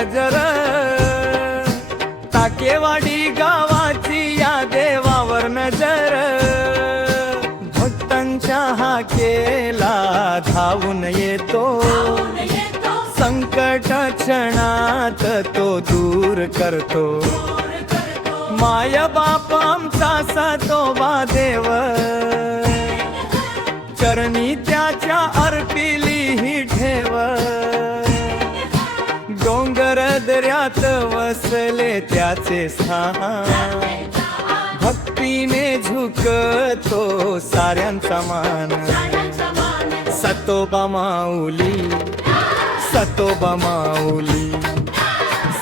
गजर, टाकेवाडी गावाची या देवावर नजर, भक्तांच्या हाकेला धावून येतो, संकट क्षणात तो दूर करतो, माय बाप आमचा सतोबा देव, चरणी त्याच्या अर्पिली ही ठेव, डोंगर दऱ्यात वसले त्याचे स्थान, भक्तीने झुकतो साऱ्यांचा मान, सतोबा माऊली, सतोबा माऊली,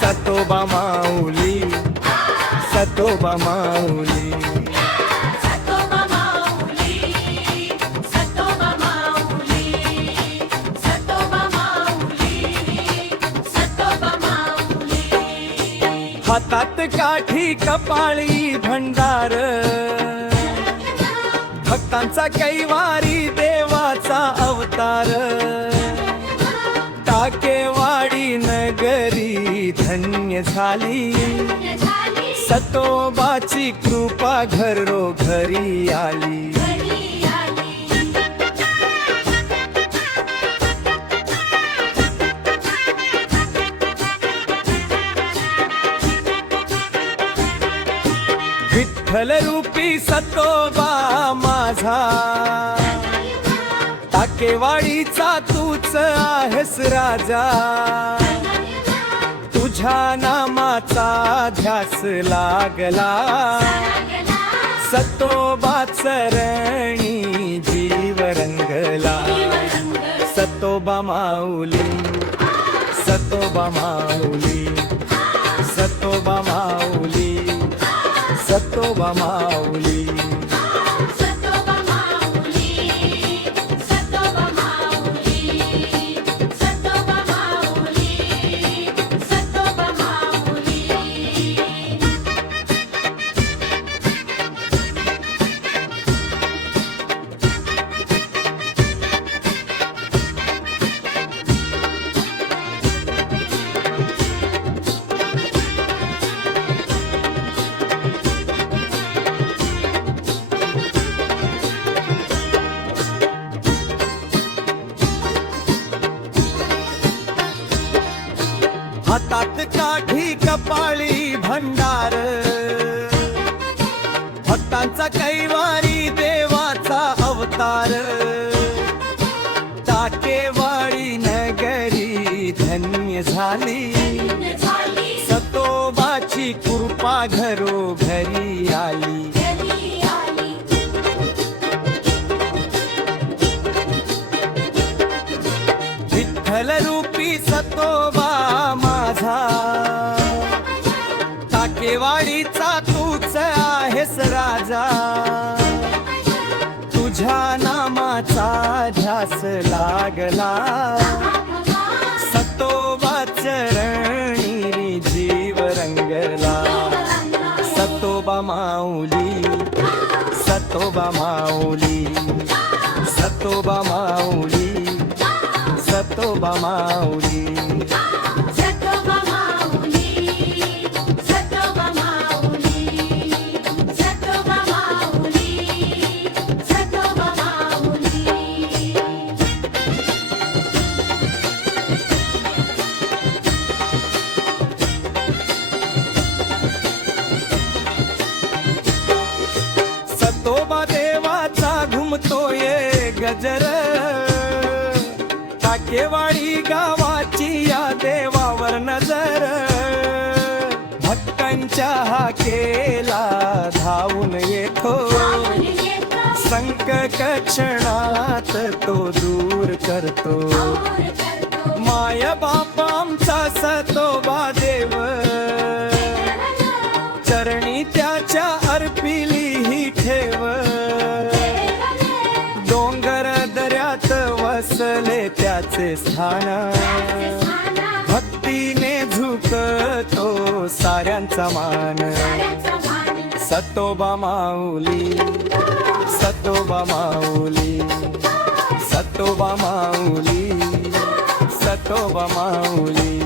सतोबा माऊली, सतोबा माऊली. हातात काठी कपाळी भंडार, भक्तांचा कैवारी देवाचा अवतार, टाकेवाडी नगरी धन्य झाली, सतोबाची कृपा घरोघरी आली. विठ्ठल रूपी सतोबा माझा, टाकेवाडीचा तूच आहेस राजा, तुझ्या नामाचा ध्यास लागला, सतोबा चरणी जीव रंगला, सतोबा माऊली, सतोबा माऊली, सतोबा माऊली, सतोबा माऊली. हातात काठी कपाळी भंडार, भक्तांचा कैवारी देवाचा अवतार, टाकेवाडी नगरी धन्य झाली, सतोबाची कृपा घरोघरी आली. विठ्ठल रूपी सतोबा माझा, टाकेवाडीचा तूच आहेस राजा, तुझ्या नामाचा ध्यास लागला, सतोबा चरणी जीव रंगला, सतोबा माऊली, सतोबा माऊली, सतोबा माऊली, सतोबा माऊली. सतोबा देवाचा घुमतोय गजर, टाकेवाडी गावाची या देवावर नजर, भक्तांच्या हाकेला धावून येतो, संकट क्षणात तो दूर करतो, माय बाप आमचा सतोबा देव, चरणी त्याच्या अर्पिली ही ठेव, डोंगर दऱ्यात वसले त्याचे स्थान, भक्तीने झुकतो साऱ्यांचा मान, सतोबा माऊली, सतोबा माऊली, सतोबा माऊली, सतोबा माऊली.